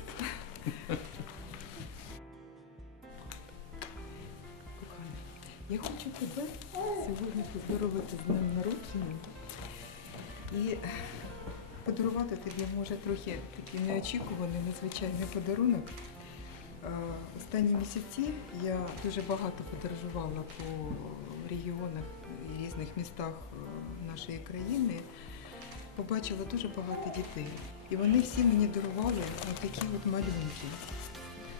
відповідь. Я хочу тебе сьогодні поздоровити з ним народження і подарувати тобі, може, трохи такий неочікуваний, незвичайний подарунок. Е, останні місяці я дуже багато подорожувала по регіонах і різних містах е, нашої країни. Побачила дуже багато дітей. І вони всі мені дарували такі от малюнки.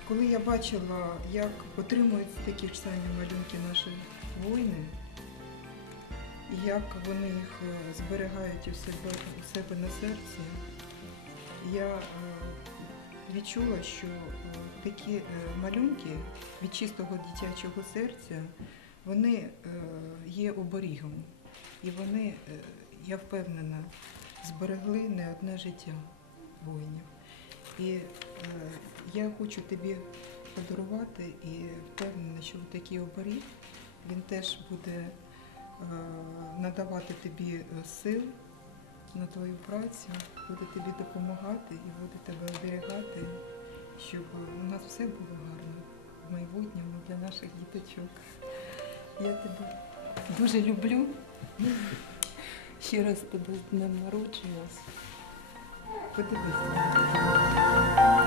Коли я бачила, як отримують такі ж самі малюнки наші воїни, як вони їх е, зберігають у себе, у себе на серці, я е, відчула, що е, такі малюнки від чистого дитячого серця, вони є оберігом. І вони, я впевнена, зберегли не одне життя воїнів. І е, я хочу тобі подарувати і впевнена, що такий оберіг він теж буде е, надавати тобі е, сил на твою працю, буде тобі допомагати і буде тебе оберігати, щоб у нас все було гарно в майбутньому для наших діточок. Я тебе дуже люблю. Ще раз тебе з днем народження. Подивися.